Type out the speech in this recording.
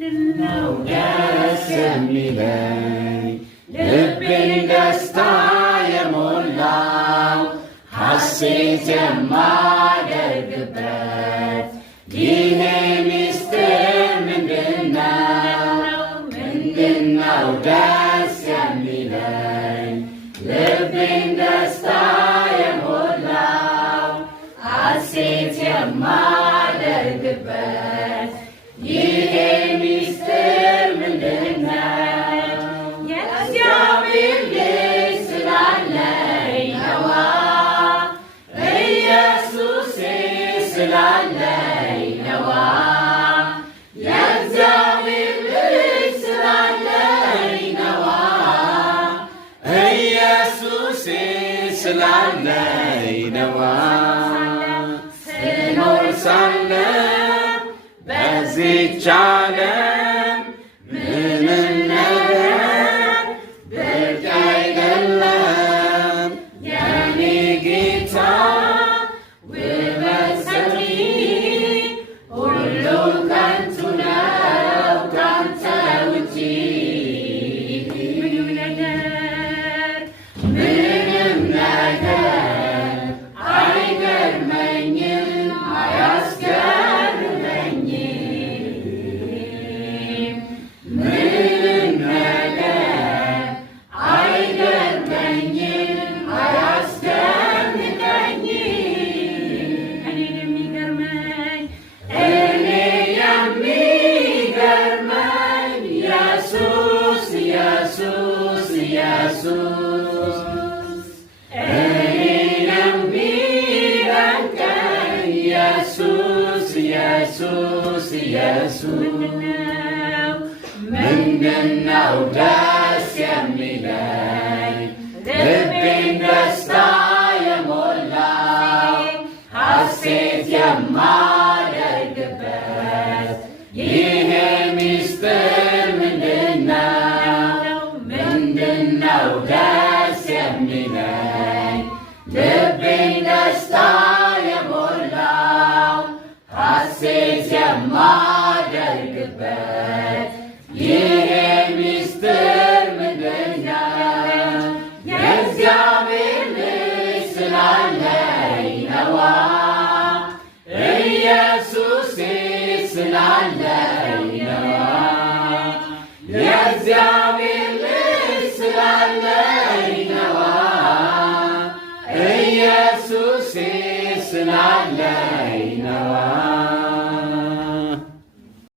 ነው ደስ የሚለኝ ልቤን ደስታ የሞላው ሐሴት የማደርግበት ይሄ ምስጢር ምንድነው? ምንድነው ደስ የሚለኝ ልቤን ደስታ የሞላው ሐሴት የማደርግበት ይሄ ምስጢር ምንድነው? የእግዚአብሔር ልጅ ስላለኝ ነዋ፣ ኢየሱሴ ስላለኝ ነዋ። የእግዚአብሔር ልጅ ስላለኝ ነዋ፣ ኢየሱሴ ስላለኝ ነዋ። ስኖር ሳለ በዚህች ዓለም ምንም ነገር ብርቅ አይደለም። የኔ ጌታ ውበት ሰጪ ሁሉ ከንቱ ነው ካንተ ውጪ። ምንም ነገር አይገርመኝም አያስገርመኝም። ምንም ነገር አይገርመኝም አያስደንቀኝም። እኔን የሚገርመኝ ኢየሱስ ኢየሱስ ኢየሱስ እኔን የሚደንቀኝ ኢየሱስ ኢየሱስ ኢየሱስ ምንድነው ደስ የሚለኝ ልቤን ደስታ የሞላው ሐሴት የማደርግበት ይሄ ምስጢር ምንድነው? ምንድነው ደስ የሚለኝ ልቤን ደስታ የሞላው ሐሴት የማደርግበት ይሄ ምስጢር ምንድነው? የእግዚአብሔር ልጅ ስላለኝ ነዋ፣ ኢየሱሴ ስላለኝ ነዋ።